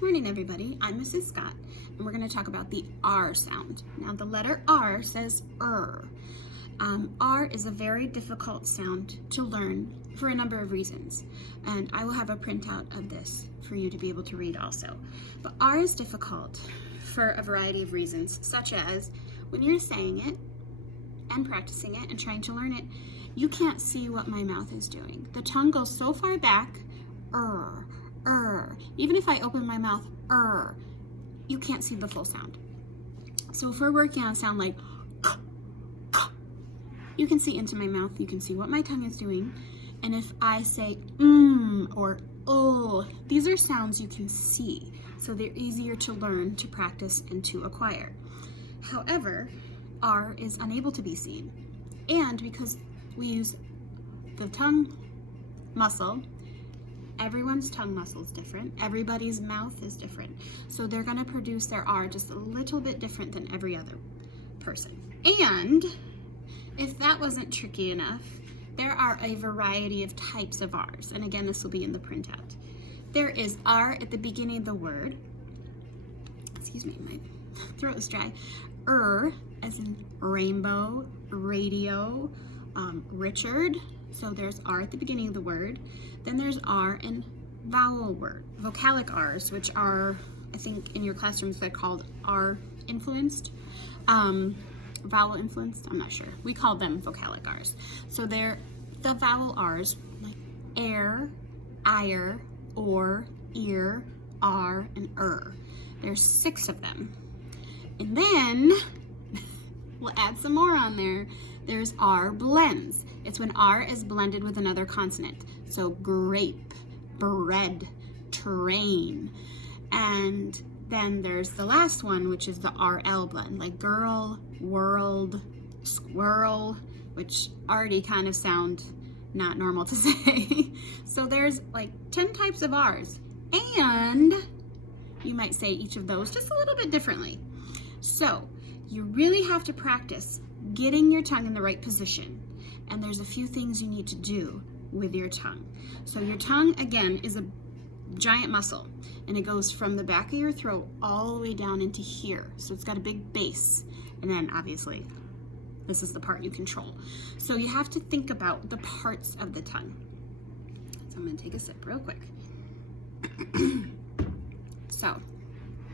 Morning, everybody. I'm Mrs. Scott, and we're going to talk about the R sound. Now, the letter R says R. R is a very difficult sound to learn for a number of reasons, and I will have a printout of this for you to be able to read also. But R is difficult for a variety of reasons, such as when you're saying it and practicing it and trying to learn it, you can't see what my mouth is doing. The tongue goes so far back, even if I open my mouth, you can't see the full sound. So if we're working on a sound like you can see into my mouth, you can see what my tongue is doing. And if I say or oh, these are sounds you can see, so they're easier to learn, to practice, and to acquire. However, R is unable to be seen. And because we use the tongue muscle, everyone's tongue muscle is different. Everybody's mouth is different. So they're going to produce their R just a little bit different than every other person. And if that wasn't tricky enough, there are a variety of types of R's. And again, this will be in the printout. There is R at the beginning of the word. Excuse me, my throat is dry. As in rainbow, radio, Richard. So there's R at the beginning of the word. Then there's R in vocalic R's, which are, I think in your classrooms they're called R influenced, vowel influenced, I'm not sure. We call them vocalic R's. So they're the vowel R's, like air, ire, or, ear, R, and There's 6 of them. And then we'll add some more on there. There's R blends. It's when R is blended with another consonant. So grape, bread, train. And then there's the last one, which is the RL blend, like girl, world, squirrel, which already kind of sound not normal to say. So there's like 10 types of R's. And you might say each of those just a little bit differently. So you really have to practice getting your tongue in the right position. And there's a few things you need to do with your tongue. So your tongue, again, is a giant muscle, and it goes from the back of your throat all the way down into here. So it's got a big base. And then obviously, this is the part you control. So you have to think about the parts of the tongue. So I'm gonna take a sip real quick. So,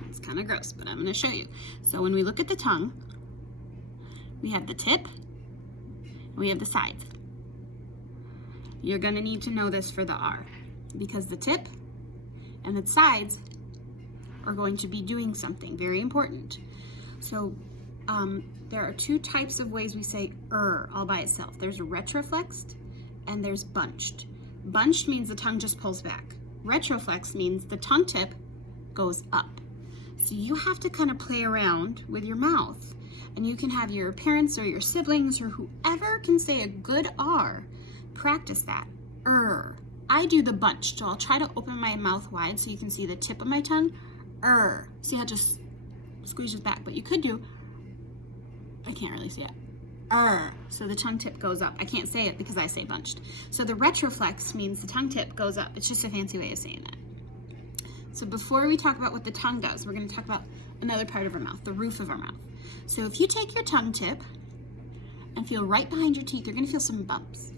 it's kind of gross, but I'm gonna show you. So when we look at the tongue, we have the tip, and we have the sides. You're gonna need to know this for the R, because the tip and the sides are going to be doing something very important. So there are 2 types of ways we say all by itself. There's retroflexed and there's bunched. Bunched means the tongue just pulls back. Retroflexed means the tongue tip goes up. So you have to kind of play around with your mouth, and you can have your parents or your siblings or whoever can say a good R practice that. I do the bunch, so I'll try to open my mouth wide so you can see the tip of my tongue. See how it just squeezes back, but you could do, I can't really see it. So the tongue tip goes up. I can't say it because I say bunched. So the retroflex means the tongue tip goes up. It's just a fancy way of saying that. So before we talk about what the tongue does, we're going to talk about another part of our mouth, the roof of our mouth. So if you take your tongue tip and feel right behind your teeth, you're going to feel some bumps.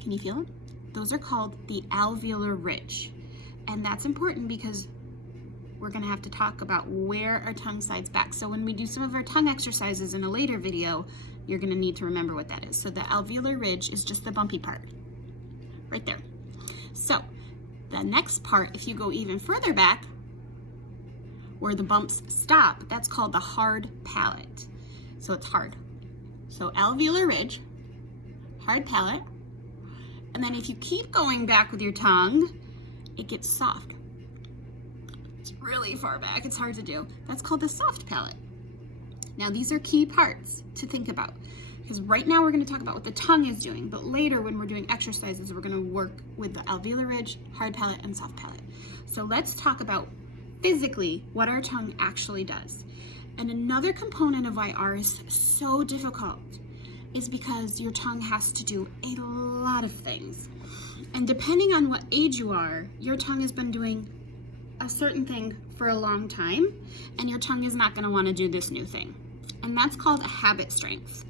Can you feel them? Those are called the alveolar ridge. And that's important because we're going to have to talk about where our tongue sides back. So when we do some of our tongue exercises in a later video, you're going to need to remember what that is. So the alveolar ridge is just the bumpy part right there. So the next part, if you go even further back, where the bumps stop, that's called the hard palate. So it's hard. So alveolar ridge, hard palate, and then if you keep going back with your tongue, it gets soft. It's really far back, it's hard to do. That's called the soft palate. Now these are key parts to think about, because right now we're going to talk about what the tongue is doing, but later when we're doing exercises, we're going to work with the alveolar ridge, hard palate, and soft palate. So let's talk about physically what our tongue actually does. And another component of why R is so difficult is because your tongue has to do a lot of things. And depending on what age you are, your tongue has been doing a certain thing for a long time, and your tongue is not going to want to do this new thing. And that's called a habit strength.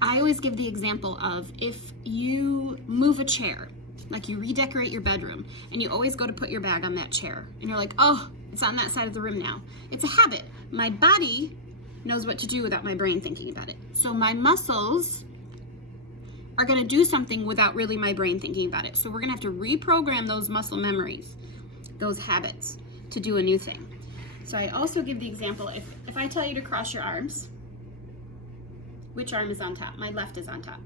I always give the example of if you move a chair, like you redecorate your bedroom, and you always go to put your bag on that chair, and you're like, oh, it's on that side of the room now. It's a habit. My body knows what to do without my brain thinking about it. So my muscles are going to do something without really my brain thinking about it. So we're going to have to reprogram those muscle memories, those habits, to do a new thing. So I also give the example, if I tell you to cross your arms, which arm is on top? My left is on top.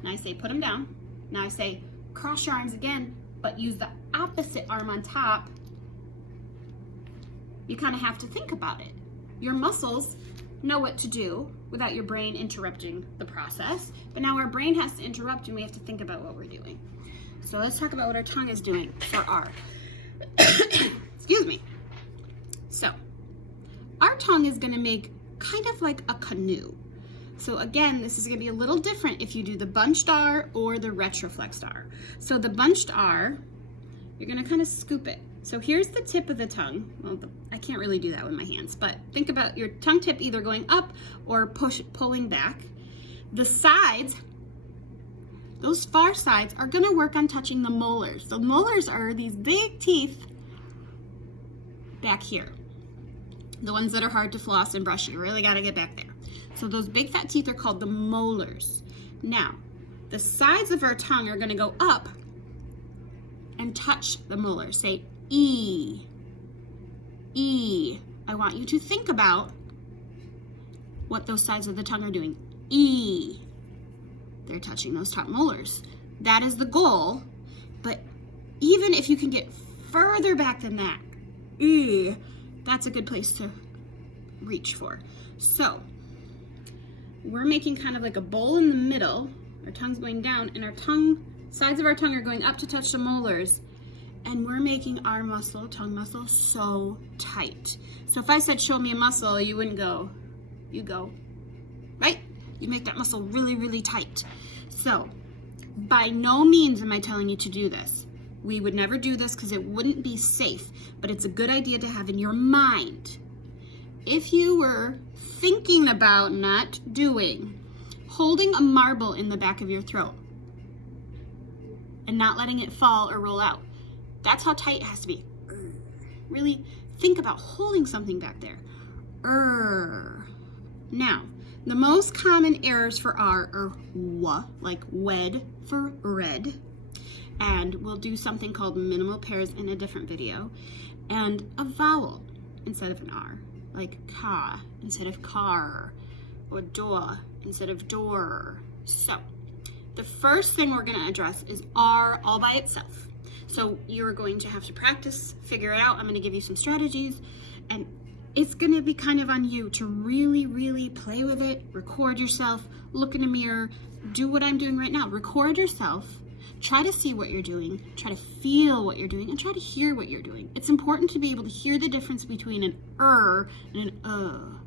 And I say, put them down. Now I say, cross your arms again, but use the opposite arm on top. You kind of have to think about it. Your muscles know what to do without your brain interrupting the process, but now our brain has to interrupt and we have to think about what we're doing. So let's talk about what our tongue is doing for R. Excuse me. So our tongue is going to make kind of like a canoe. So again, this is going to be a little different if you do the bunched R or the retroflexed R. So the bunched R, you're going to kind of scoop it. So here's the tip of the tongue. Well, I can't really do that with my hands, but think about your tongue tip either going up or pulling back. The sides, those far sides, are going to work on touching the molars. The molars are these big teeth back here. The ones that are hard to floss and brush. You really got to get back there. So those big fat teeth are called the molars. Now, the sides of our tongue are going to go up and touch the molars. Say E. E. I want you to think about what those sides of the tongue are doing. E. They're touching those top molars. That is the goal, but even if you can get further back than that, E, that's a good place to reach for. So we're making kind of like a bowl in the middle. Our tongue's going down, and our sides of our tongue are going up to touch the molars. And we're making our tongue muscle, so tight. So if I said, show me a muscle, you wouldn't go. You go, right? You make that muscle really, really tight. So by no means am I telling you to do this. We would never do this because it wouldn't be safe, but it's a good idea to have in your mind. If you were thinking about not doing, holding a marble in the back of your throat and not letting it fall or roll out, that's how tight it has to be. Really think about holding something back there. Now, the most common errors for R are W, like wed for red. And we'll do something called minimal pairs in a different video. And a vowel instead of an R, like ka instead of car, or door instead of door. So the first thing we're going to address is R all by itself. So you're going to have to practice, figure it out. I'm going to give you some strategies, and it's going to be kind of on you to really, really play with it, record yourself, look in a mirror, do what I'm doing right now. Record yourself, try to see what you're doing, try to feel what you're doing, and try to hear what you're doing. It's important to be able to hear the difference between an and an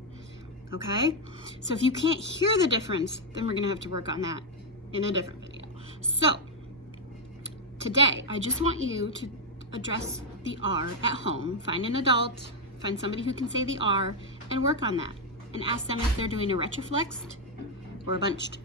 okay? So if you can't hear the difference, then we're going to have to work on that in a different video. So today, I just want you to address the R at home. Find an adult, find somebody who can say the R, and work on that. And ask them if they're doing a retroflexed or a bunched.